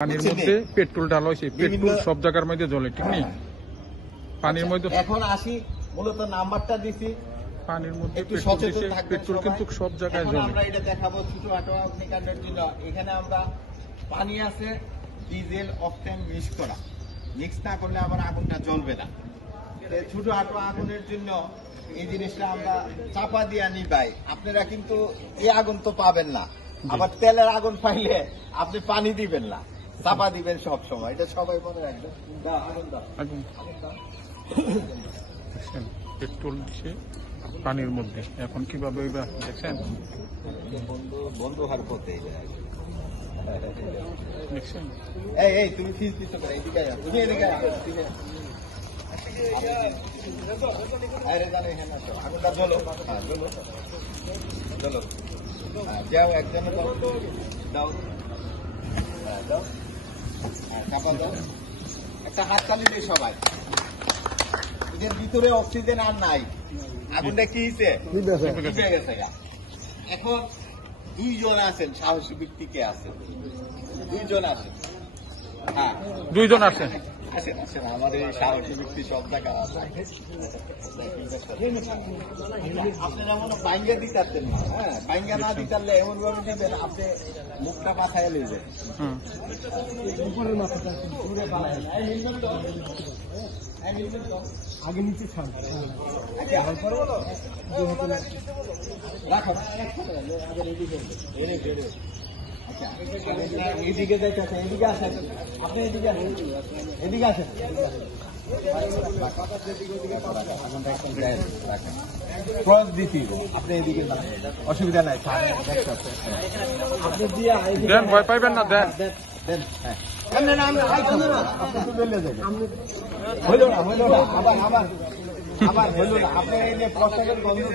পানির মধ্যে পেট্রোল ঢালা হয়েছে, পেট্রোল সব জায়গার মধ্যে জ্বলে, ঠিক নেই? পানির মধ্যে এখন আসি মূলত নাম্বারটা দিছি, পানির মধ্যে একটু সচেতন থাকবেন পেট্রোল কিন্তু সব জায়গায় জ্বলে। আমরা এটা দেখাবো ছোটখাটো অগ্নিকাণ্ডের জন্য। এখানে আমরা পানি আছে, ডিজেল অকটেন মিক্স না করলে আবার আগুনটা জ্বলবে না। ছোটখাটো আগুনের জন্য এই জিনিসটা আমরা চাপা দিয়ে নিবাই। আপনারা কিন্তু এই আগুন তো পাবেন না, আবার তেলের আগুন পাইলে আপনি পানি দিবেন না, চাপা দিবেন সব সময়। এটা সবাই মনে রাখবেন। পেট্রোল দিচ্ছে পানির মধ্যে, এখন কিভাবে দেখছেন? বন্ধু হার পথে দেখছেন? এই তুমি ফিস দিতে পারো, এদিকে আয়, তুমি এদিকে আয়, এদিকে আয়। আরে জানো এখানে আসো, আগুনটা জ্বলো, হ্যাঁ জ্বলো জ্বলো, যাও একজনে দাও দাও, হ্যাঁ দাও, হ্যাঁ চাপা দাও, একটা হাত তালি দেয় সবাই। এদের ভিতরে অক্সিজেন আর নাই, আগুনটা কি হয়েছে গেছে। এখন দুইজন আছেন, সাহসী ব্যক্তি কে আছেন? দুইজন আছেন, হ্যাঁ দুইজন আছেন। আসেন আসেন, আমাদের এই সাহসী ব্যক্তি সব জায়গা আছে। আপনারা মনে বাইঙ্গা দিতে পারতেন না, হ্যাঁ বাইঙ্গা না দিতে পারলে এমন ভাবে দিবেন আপনি মুখটা পাঠায় লইবেন, উপরের মাথাটা পুরো পালায় আগে নিচে ছাড় রাখো। এদিকে যাইতে আছে, এদিকে আসেন, আপনি এদিকে আসেন, এদিকে আসেন, ক্রস দিছি আপনি এদিকে, অসুবিধা নাই, আপনি দিয়ে দেন, ভয় পাইবেন না, দেন দেন। হইল না আবার হইল না, আপনি এই যে প্রসাদের গন্ধ